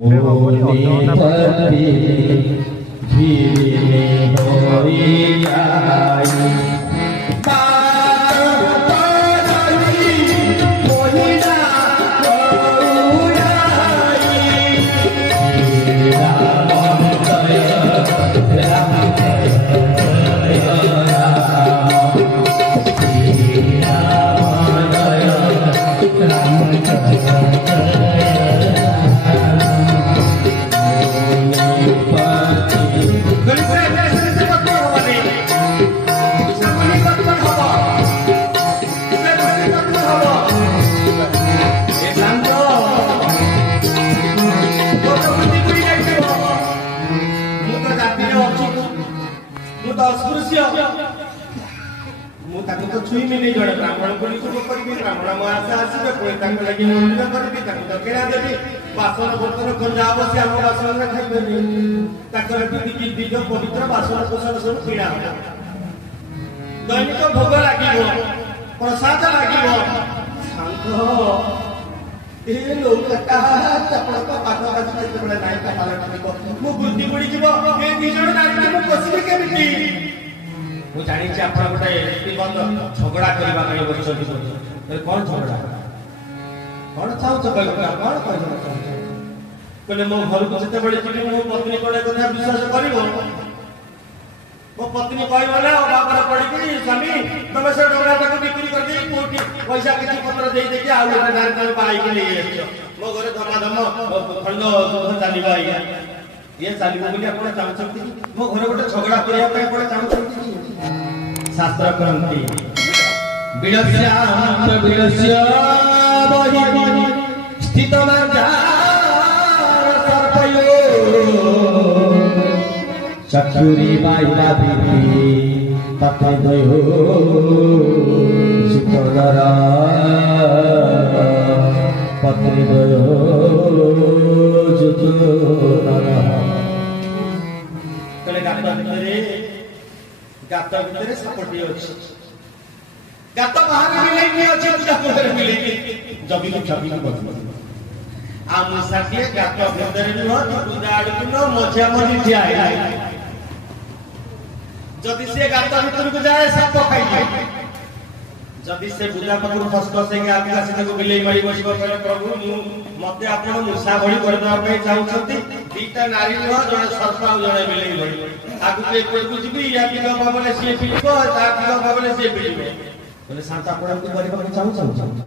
पति धीरे होई जाई तो छुई मिले जड़े ब्राह्मण को ब्राह्मण महाशय आसवे पुणी लगे मंदिर करी दक्षिणा देवी बासन बर्तन खंजा हम से आम बासन खाई दिज पवित्र बासन कुशन सब किणा दैनिक भोग लगे प्रसाद लगे बुद्धि बुड़ी पशि केमी ମୁଁ ଜାଣିଛି ଆପଣ ଗୋଟେ ଝଗଡ଼ା କରିବା ପାଇଁ ବସିଛନ୍ତି କଣ ଝଗଡ଼ା କଣ ଚାହୁଁଛ କଣ କହିଲେ ମୋ ଘରକୁ ଯେତେବେଳେ ଯିବି ମୋ ପତ୍ନୀ କଣ କଥା ବିଶ୍ୱାସ କରିବ ମୋ ପତ୍ନୀ କହିବ ନା ବାପାର ପଡିକି ସ୍ୱାମୀ ତମେ ସେ ଡଙ୍ଗାଟାକୁ ବିକ୍ରି କରିଦେଇ କୋଉଠି ପଇସା କିଛି ପତ୍ର ଦେଇ ଦେଇକି ଆଉ ଗୋଟେ ନାରୀ ତମେ ବାହାଇକି ନେଇ ଆସିଛ ମୋ ଘରେ ଧମାଧମ ଖଣ୍ଡ ଚାଲିବ ଆଜ୍ଞା ଇଏ ଚାଲିବ ବୋଲି ଆପଣ ଚାହୁଁଛନ୍ତି ମୋ ଘରେ ଗୋଟେ ଝଗଡ଼ା କରିବା ପାଇଁ ଆପଣ ଚାହୁଁଛନ୍ତି शास्त्र क्रांति विलस्य स्थित चक्षुरी बाइला तथो शीतलर पत्नी गात भितर सापटी अछि गात बाहर मिलेनी अछि पूजा करे मिलेनी जबिनु जबिनु बजु आ मुसाके गात भितर न पूजा आडकु न मझिया मझि ठिया है जदि से गात भितर को जाए साप खाइ जाए जदि से पूजा पकड़ फसफस के आगे आसी को बिलेई मारी बसिबो करे प्रभु मते आपण मुसा भଳି करदवा पे चाहुछंती दीटा नारी न जने सर्प आ जने बिलेई भଳି आगु पे कोई जीवी या पिलो बाबले से पिलो ता पिलो बाबले से पिलो बोले शांता पड़ा को करबा चाहू